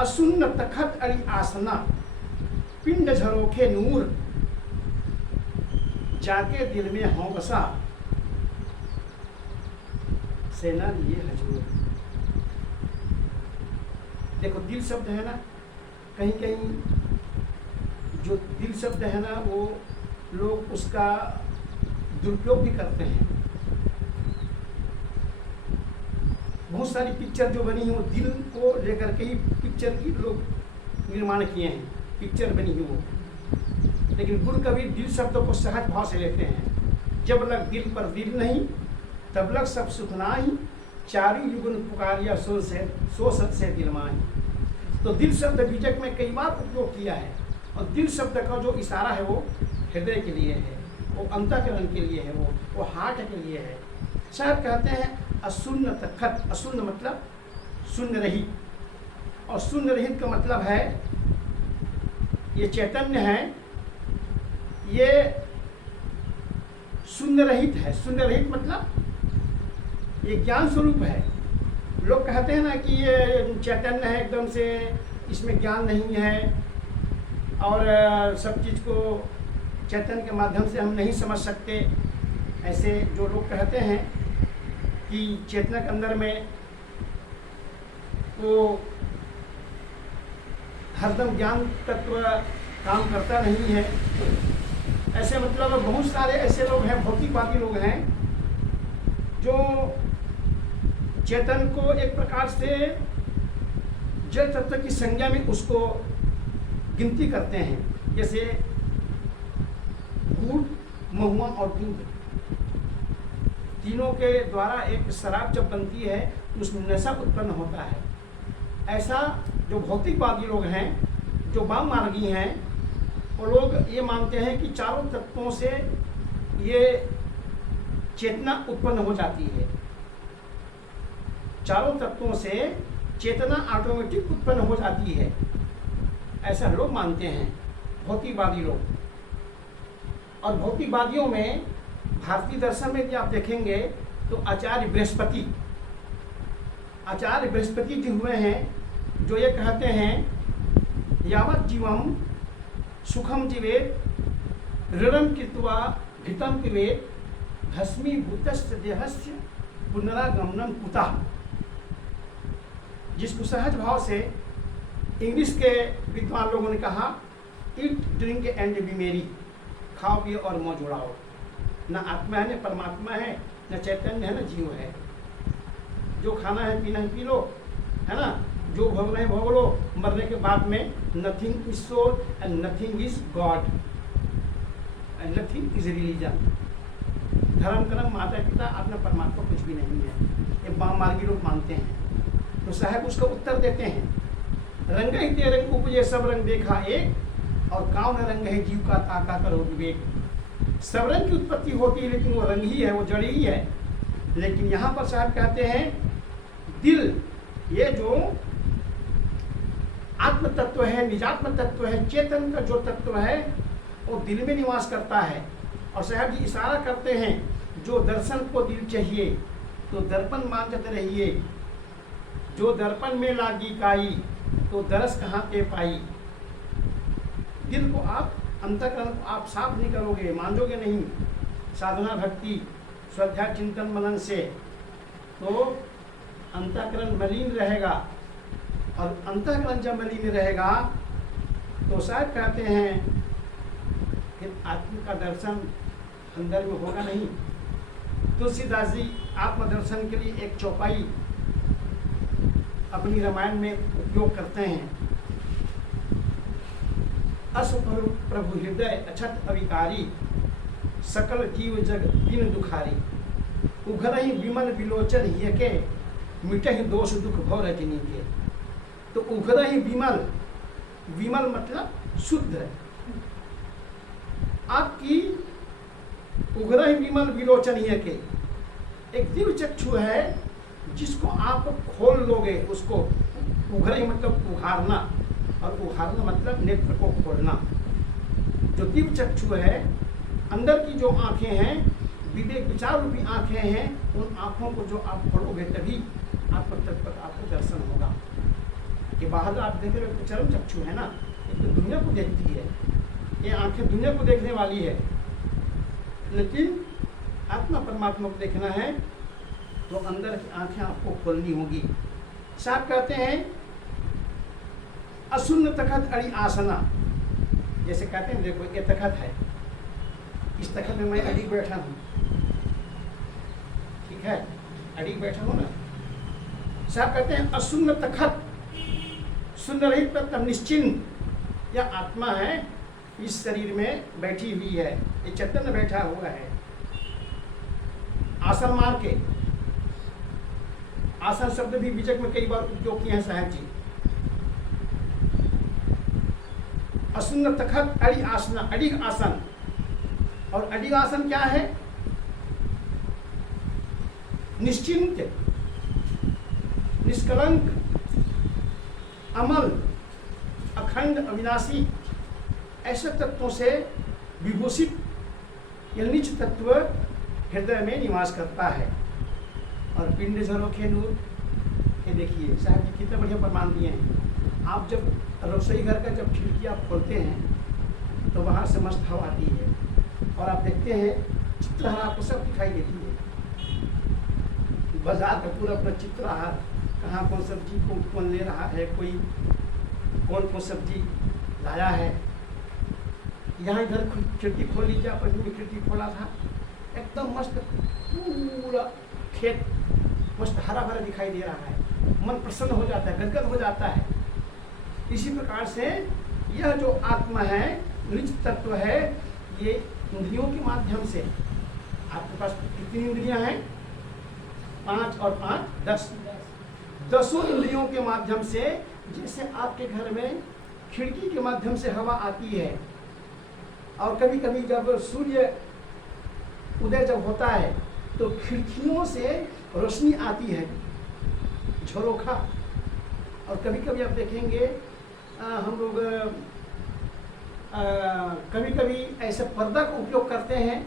असुन्न तखत अरि आसना पिंड झरोखे नूर जाके दिल में हों बसा सेना लिए हजूर। देखो दिल शब्द है ना, कहीं कहीं जो दिल शब्द है ना वो लोग उसका दुरुपयोग भी करते हैं। बहुत सारी पिक्चर जो बनी है वो दिल को लेकर के ही पिक्चर की लोग निर्माण किए हैं, पिक्चर बनी है वो। लेकिन गुरु कबीर दिल शब्द को सहज भाव से लेते हैं। जब लग दिल पर दिल नहीं तब लग सब सुख नाही, चारू युगन पुकारिया सो सत से दिल माही। तो दिल शब्द बीजक में कई बार उपयोग किया है, और दिल शब्द का जो इशारा है वो हृदय के लिए है, वो अंतःकरण के लिए है, वो हार्ट के लिए है। साहब कहते हैं अशून्य तखत, अशून्य मतलब शून्य रहित, और शून्य रहित का मतलब है ये चैतन्य है, ये शून्य रहित है। शून्य रहित मतलब ये ज्ञान स्वरूप है। लोग कहते हैं ना कि ये चैतन्य है एकदम से, इसमें ज्ञान नहीं है, और सब चीज़ को चैतन्य के माध्यम से हम नहीं समझ सकते। ऐसे जो लोग कहते हैं कि चेतना के अंदर में वो हरदम ज्ञान तत्व काम करता नहीं है, ऐसे मतलब बहुत सारे ऐसे लोग हैं, भौतिकवादी लोग हैं, जो चेतन को एक प्रकार से जल तत्व की संज्ञा में उसको गिनती करते हैं। जैसे गुड़, महुआ और दूध, तीनों के द्वारा एक शराब जब बनती है तो उसमें नशा उत्पन्न होता है। ऐसा जो भौतिकवादी लोग हैं, जो वाम मार्गी हैं, वो लोग ये मानते हैं कि चारों तत्वों से ये चेतना उत्पन्न हो जाती है। चारों तत्वों से चेतना ऑटोमेटिक उत्पन्न हो जाती है, ऐसा लोग मानते हैं, भौतिकवादी लोग। और भौतिकवादियों में भारतीय दर्शन में यदि आप देखेंगे तो आचार्य बृहस्पति जी हुए हैं, जो ये कहते हैं यावत् जीवम सुखम जीवेत ऋणम कृत्वा घृतम पिबेत भस्मीभूतस्य देहस्य पुनरागमनम कुतः। जिसको सहज भाव से इंग्लिश के विद्वान लोगों ने कहा ईट ड्रिंक एंड बी मेरी, खाओ पियो और मौज उड़ाओ। न आत्मा है, न परमात्मा है, न चैतन्य है, न जीव है। जो खाना है पीना है पी लो, है ना, जो भोगना है भोग लो। मरने के बाद में nothing is soul and nothing is god and nothing is religion. धर्म कर्म माता पिता अपना परमात्मा कुछ भी नहीं है, ये वाम मार्गी लोग मानते हैं। तो साहब उसका उत्तर देते हैं रंग ही ते रंग उपजे सब रंग देखा एक, और कौन रंग है जीव का ताका करो विवेक। सब रंग की उत्पत्ति होती है लेकिन वो रंग ही है, वो जड़ ही है। लेकिन यहाँ पर साहब कहते हैं दिल, ये जो आत्म तत्व है, निजात्म तत्व है, चेतन का जो तत्व है वो दिल में निवास करता है। और साहब जी इशारा करते हैं जो दर्शन को दिल चाहिए तो दर्पण मांझत रहिए, जो दर्पण में लागी काई तो दरस कहाँ पे पाई। दिल को आप, अंतःकरण को आप साफ नहीं करोगे, मांझोगे नहीं साधना भक्ति श्रद्धा चिंतन मनन से, तो अंतःकरण मलिन रहेगा। और अंतःकरण जब मलिन रहेगा तो शायद कहते हैं फिर आत्मा का दर्शन अंदर में होगा नहीं। तुलसीदास जी आत्मदर्शन के लिए एक चौपाई अपनी रामायण में उपयोग करते हैं। अस प्रभु हृदय अछत अविकारी, सकल जीव जग दिन दुखारी। उघरहि विमल विलोचन हियके, मिटहि दोष दुख भव रजनी के। तो उघरहि विमल, विमल मतलब शुद्ध। आपकी उघरहि विमल विलोचन हियके, एक दिव्य चक्षु है जिसको आप खोल लोगे, उसको उघरहि मतलब उघारना, और उघारना मतलब नेत्र को खोलना। जो दिव्य चक्षु है, अंदर की जो आंखें हैं, विवेक विचार रूपी आंखें हैं, उन आंखों को जो आप खोलोगे तभी आत्म तत्व का आपको दर्शन होगा। कि बाहर आप देख रहे हो तो चरम चक्षु है ना, ये तो दुनिया को देखती है, ये आंखें दुनिया को देखने वाली है, लेकिन आत्मा परमात्मा को देखना है तो अंदर की आंखें आपको खोलनी होगी। साहब कहते हैं अशून्य तखत अड़ी आसना, जैसे कहते हैं देखो ये तखत है, इस तखत में मैं अड़ी बैठा हूँ, ठीक है, अड़ी बैठा हूँ ना। साहब कहते हैं अशून्य तखत, शून्य रहित तब निश्चिंत, यह आत्मा है इस शरीर में बैठी हुई है, ये चैतन्य बैठा हुआ है। आसन मार के, आसन शब्द भी बीजक में कई बार उपयोग किए हैं साहब जी। अशून्य तखत अड़ी आसना, अड़िग आसन, और अड़िग आसन क्या है? निश्चिंत, निष्कलंक, अमल, अखंड, अविनाशी, ऐसे तत्वों से विभूषित यह निज तत्व हृदय में निवास करता है। और पिंड झरोखे नूर, ये देखिए साहब जी कितने बढ़िया प्रमाण दिए हैं। आप जब रसोई घर का जब खिड़की आप खोलते हैं तो वहाँ से मस्त हवा आती है, और आप देखते हैं चित्रहार आपको सब दिखाई देती है, बाजार का पूरा पूरा चित्रहार, कहाँ कौन सब्जी को कौन ले रहा है, कोई कौन कौन सब्जी लाया है। यहाँ इधर खिड़की खोल लीजिए, अपन में खिड़की खोला था, एकदम मस्त पूरा खेत मस्त हरा भरा दिखाई दे रहा है, मन प्रसन्न हो जाता है, गदगद हो जाता है। इसी प्रकार से यह जो आत्मा है, निज तत्व है, ये इंद्रियों के माध्यम से, आपके पास कितनी इंद्रियां हैं? 5 और 5 10, 10 इंद्रियों के माध्यम से, जैसे आपके घर में खिड़की के माध्यम से हवा आती है, और कभी कभी जब सूर्य उदय जब होता है तो खिड़कियों से रोशनी आती है, झरोखा। और कभी कभी आप देखेंगे हम लोग कभी कभी ऐसे पर्दा का उपयोग करते हैं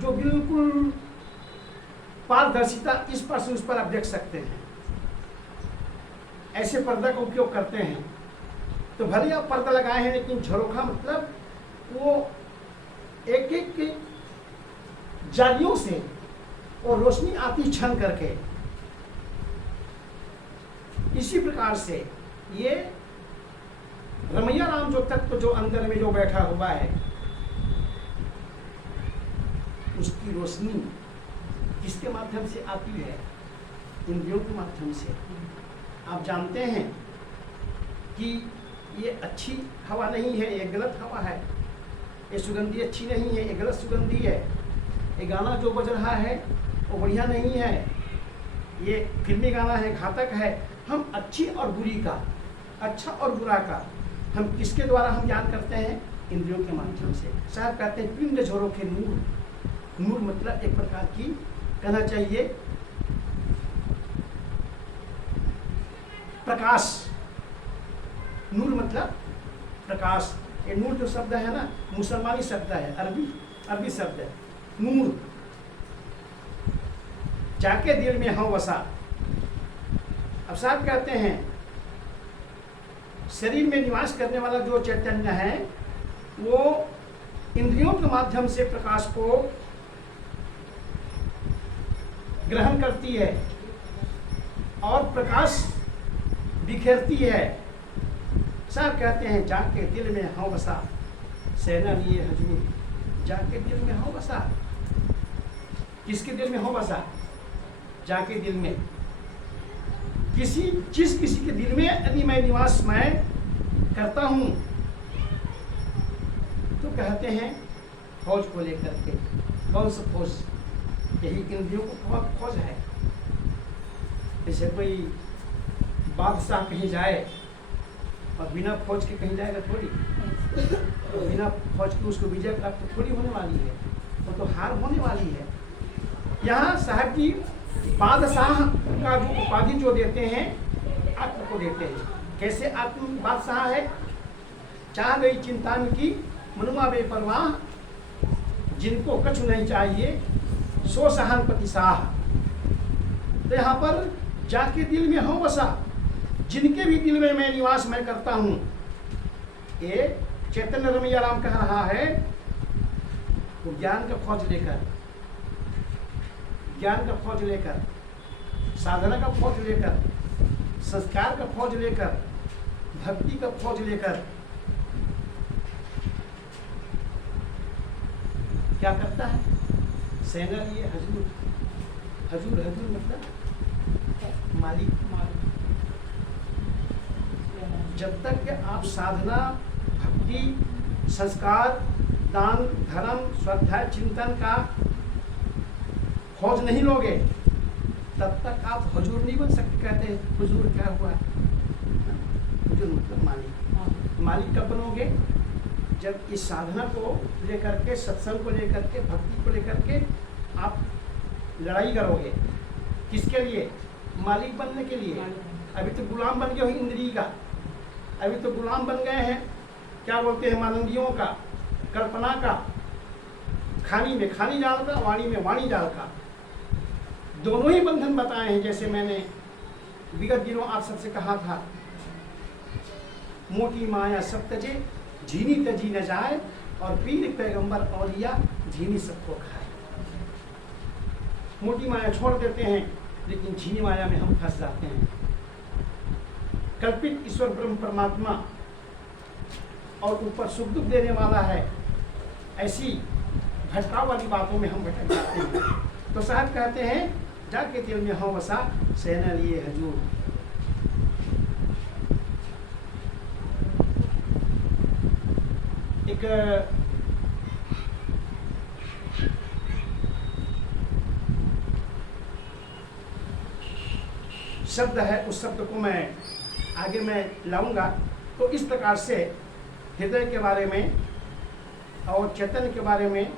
जो बिल्कुल पारदर्शिता इस पर से उस पर आप देख सकते हैं, ऐसे पर्दा का उपयोग करते हैं। तो भले आप पर्दा लगाए हैं, लेकिन झरोखा मतलब वो एक एक जालियों से और रोशनी आती छन करके। इसी प्रकार से ये रमैया राम जो तत्व जो अंदर में जो बैठा हुआ है, उसकी रोशनी किसके माध्यम से आती है? इंद्रियों के माध्यम से। आप जानते हैं कि ये अच्छी हवा नहीं है, ये गलत हवा है, ये सुगंधी अच्छी नहीं है, ये गलत सुगंधी है, ये गाना जो बज रहा है वो बढ़िया नहीं है, ये फिल्मी गाना है, घातक है। हम अच्छी और बुरी का, अच्छा और बुरा का हम किसके द्वारा हम ज्ञान करते हैं? इंद्रियों के माध्यम से। साहब कहते हैं पिंड झरोखे नूर, नूर मतलब एक प्रकार की कहना चाहिए प्रकाश, नूर मतलब प्रकाश। ये नूर जो शब्द है ना, मुसलमानी शब्द है, अरबी शब्द है नूर। जाके दिल में हम वसा। अब साहब कहते हैं शरीर में निवास करने वाला जो चैतन्य है, वो इंद्रियों के माध्यम से प्रकाश को ग्रहण करती है और प्रकाश बिखेरती है। साहब कहते हैं जाके दिल में हूँ बसा, सेना लिए हजूर, जाके दिल में हूँ बसा। किसके दिल में हूँ बसा? जाके दिल में। किसी के दिल में यदि मैं निवास मैं करता हूँ तो कहते हैं फौज को लेकर के, कौन सा फौज? यही इंद्रियों को फौज है। जैसे कोई बादशाह कहीं जाए और बिना फौज के कहीं जाएगा थोड़ी, तो बिना फौज के उसको विजय प्राप्त थोड़ी होने वाली है, वो तो हार होने वाली है। यहाँ साहब जी बादशाह का जो उपाधि जो देते हैं, आत्म को देते हैं। कैसे आत्म बादशाह है? चाह गई चिंता की मनुआ बेपरवाह, जिनको कछु नहीं चाहिए सो सहानपति साह। तो यहाँ पर जाके दिल में हो बसा, जिनके भी दिल में मैं निवास मैं करता हूँ, ये चैतन्य रमैया राम कह रहा है, वो ज्ञान का फौज लेकर, ज्ञान का फौज लेकर, साधना का फौज लेकर, संस्कार का फौज लेकर, भक्ति का फौज लेकर क्या करता है? सेना लिए हजूर, हजूर हजूर मतलब मालिक। जब तक कि आप साधना, भक्ति, संस्कार, दान, धर्म, स्वाध्याय, चिंतन का फौज नहीं लोगे, तब तक आप हुजूर नहीं बन सकते। कहते हैं हुजूर क्या हुआ? हुजूर मतलब मालिक। मालिक कब बनोगे? जब इस साधना को लेकर के, सत्संग को लेकर के, भक्ति को लेकर के आप लड़ाई करोगे। किसके लिए? मालिक बनने के लिए। अभी तो गुलाम बन गए हो इंद्रिय का, अभी तो गुलाम बन गए हैं, क्या बोलते हैं, मानंदियों का, कल्पना का, खानी में खानी डाल का, वाणी में वाणी डाल का। दोनों ही बंधन बताए हैं। जैसे मैंने विगत दिनों आप सबसे कहा था, मोटी माया सब तजे, झीनी तजी न जाए, और पीर पैगंबर औलिया झीनी सबको खाए। मोटी माया छोड़ देते हैं, लेकिन झीनी माया में हम फंस जाते हैं। कल्पित ईश्वर ब्रह्म परमात्मा और ऊपर सुख दुख देने वाला है, ऐसी भटकाव वाली बातों में हम भटक जाते हैं। तो साहब कहते हैं, जाके दिल में हो वसा, सेना लिए हजूर। एक शब्द है, उस शब्द को मैं आगे मैं लाऊंगा। तो इस प्रकार से हृदय के बारे में और चैतन्य के बारे में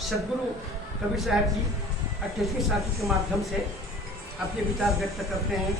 सद्गुरु कबीर साहब जी 28वीं साथी के माध्यम से अपने विचार व्यक्त करते हैं।